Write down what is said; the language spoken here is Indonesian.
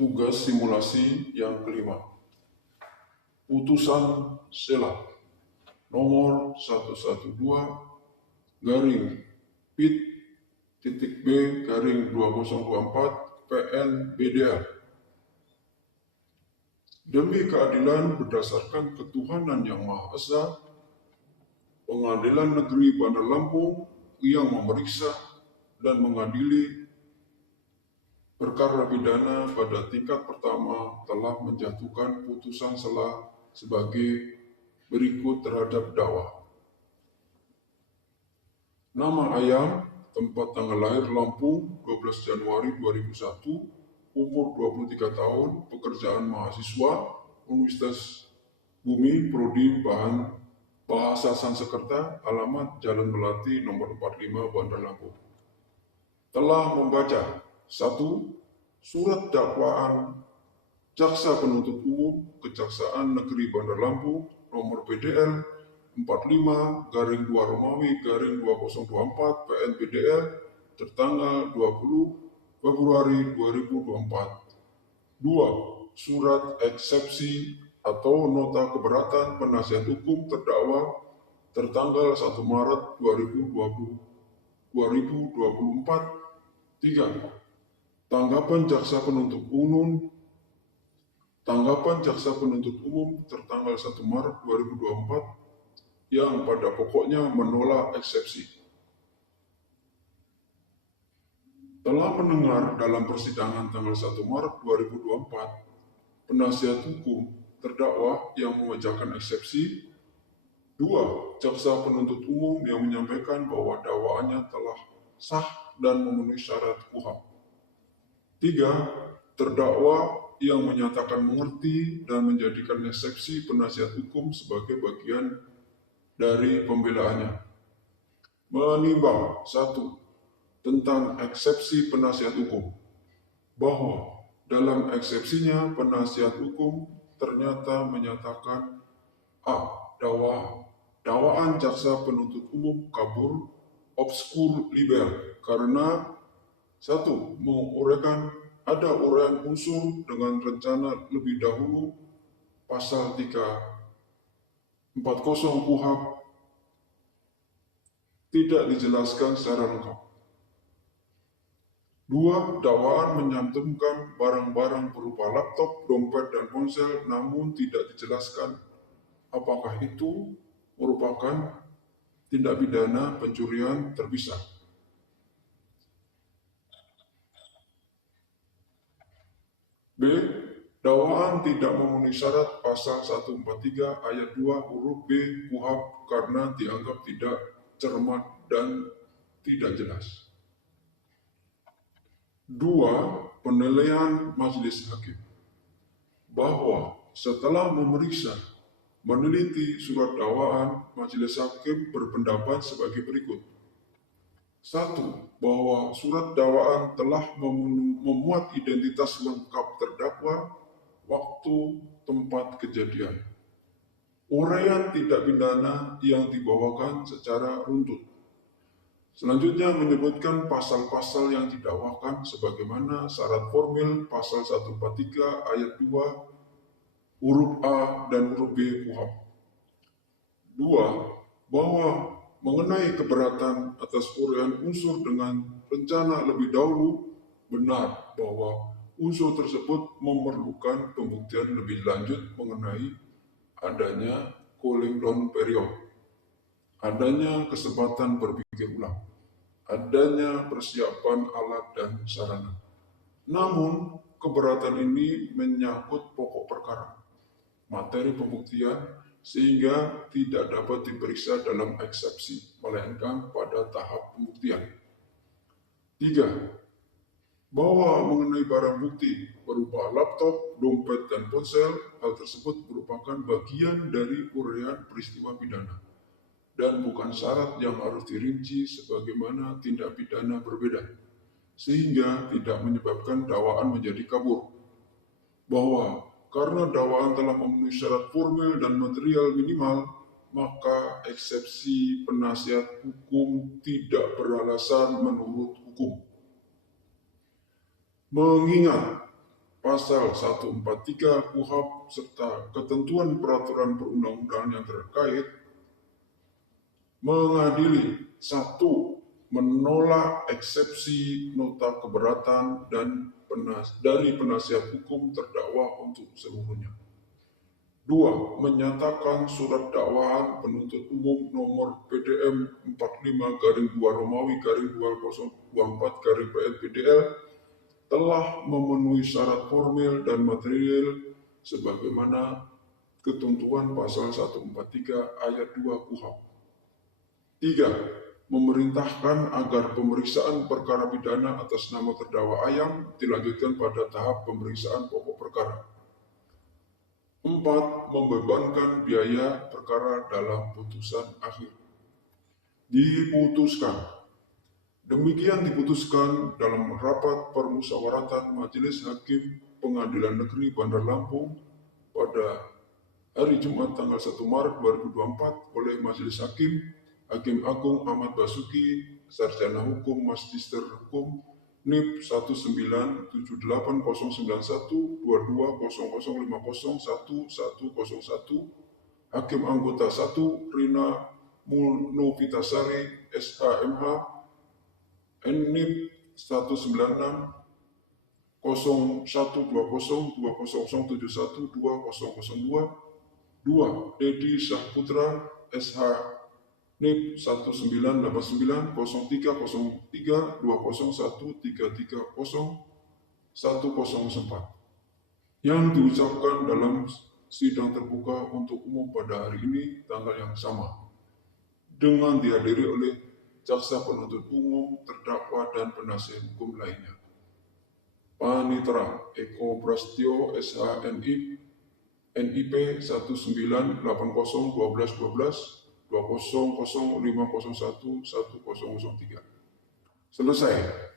Tugas simulasi yang kelima. Putusan Sela nomor 112 garing PIT titik B garing 2024 PN BDR. Demi keadilan berdasarkan ketuhanan yang Maha Esa, Pengadilan Negeri Bandar Lampung yang memeriksa dan mengadili perkara pidana pada tingkat pertama telah menjatuhkan putusan sela sebagai berikut terhadap dakwa. Nama ayam, tempat tanggal lahir Lampung 12 Januari 2001, umur 23 tahun, pekerjaan mahasiswa, Universitas Bumi, Prodi Bahasa Sanskerta, alamat Jalan Melati nomor 45 Bandar Lampung. Telah membaca 1. Surat dakwaan Jaksa Penuntut Umum Kejaksaan Negeri Bandar Lampung nomor PDL 45 garing 2 Romawi garing 2024 PN BDL tertanggal 20 Februari 2024. 2. Surat eksepsi atau nota keberatan penasihat hukum terdakwa tertanggal 1 Maret 2024. 3. Tanggapan Jaksa Penuntut Umum tertanggal 1 Maret 2024 yang pada pokoknya menolak eksepsi. Telah mendengar dalam persidangan tanggal 1 Maret 2024 penasihat hukum terdakwa yang membacakan eksepsi. 2. Jaksa Penuntut Umum yang menyampaikan bahwa dakwaannya telah sah dan memenuhi syarat KUHP. 3. Terdakwa yang menyatakan mengerti dan menjadikan eksepsi penasihat hukum sebagai bagian dari pembelaannya. Menimbang 1. Tentang eksepsi penasihat hukum, bahwa dalam eksepsinya penasihat hukum ternyata menyatakan A. Dakwaan jaksa penuntut umum kabur obskur liber karena 1. Menguraikan ada uraian unsur dengan rencana lebih dahulu pasal 340 KUHP tidak dijelaskan secara lengkap. 2. Dakwaan menyantumkan barang-barang berupa laptop, dompet, dan ponsel namun tidak dijelaskan apakah itu merupakan tindak pidana pencurian terpisah. B. Dakwaan tidak memenuhi syarat pasal 143 ayat 2 huruf B KUHP karena dianggap tidak cermat dan tidak jelas. 2. Penilaian majelis hakim bahwa setelah memeriksa, meneliti surat dakwaan, majelis hakim berpendapat sebagai berikut. 1. Bahwa surat dakwaan telah memuat identitas lengkap terdakwa, waktu, tempat kejadian, uraian tindak pidana yang dibawakan secara runtut. Selanjutnya menyebutkan pasal-pasal yang didakwakan sebagaimana syarat formil pasal 143 ayat 2 huruf A dan huruf B KUHP. 2. Bahwa mengenai keberatan atas uraian unsur dengan rencana lebih dahulu, benar bahwa unsur tersebut memerlukan pembuktian lebih lanjut mengenai adanya cooling down period, adanya kesempatan berpikir ulang, adanya persiapan alat dan sarana. Namun, keberatan ini menyangkut pokok perkara, materi pembuktian, sehingga tidak dapat diperiksa dalam eksepsi, melainkan pada tahap pembuktian. 3. Bahwa mengenai barang bukti berupa laptop, dompet, dan ponsel, hal tersebut merupakan bagian dari uraian peristiwa pidana dan bukan syarat yang harus dirinci sebagaimana tindak pidana berbeda, sehingga tidak menyebabkan dakwaan menjadi kabur. Bahwa karena dakwaan telah memenuhi syarat formil dan material minimal, maka eksepsi penasihat hukum tidak beralasan menurut hukum. Mengingat Pasal 143 KUHP serta ketentuan peraturan perundang-undangan yang terkait mengadili: 1. Menolak eksepsi nota keberatan dari penasihat hukum terdakwa untuk seluruhnya. 2. Menyatakan surat dakwaan penuntut umum nomor PDM 45-2 Romawi _2024 PNPDL telah memenuhi syarat formil dan material sebagaimana ketentuan pasal 143 ayat 2 KUHP. 3. Memerintahkan agar pemeriksaan perkara pidana atas nama terdakwa Ayam dilanjutkan pada tahap pemeriksaan pokok perkara. 4. Membebankan biaya perkara dalam putusan akhir. Diputuskan. Demikian diputuskan dalam rapat permusyawaratan Majelis Hakim Pengadilan Negeri Bandar Lampung pada hari Jumat tanggal 1 Maret 2024 oleh Majelis Hakim Hakim Agung Ahmad Basuki, Sarjana Hukum Magister Hukum NIP 190712200501101, Hakim Anggota 1 Rina Munovitasari SHMH NIP 190012020712002. 2. Dedi Syahputra SH NIP 1999-2003-201330 yang diucapkan dalam sidang terbuka untuk umum pada hari ini tanggal yang sama dengan dihadiri oleh jaksa penuntut umum, terdakwa, dan penasihat hukum lainnya. Panitera Eko Prasetyo SH NIP 198012122005011003. Selesai.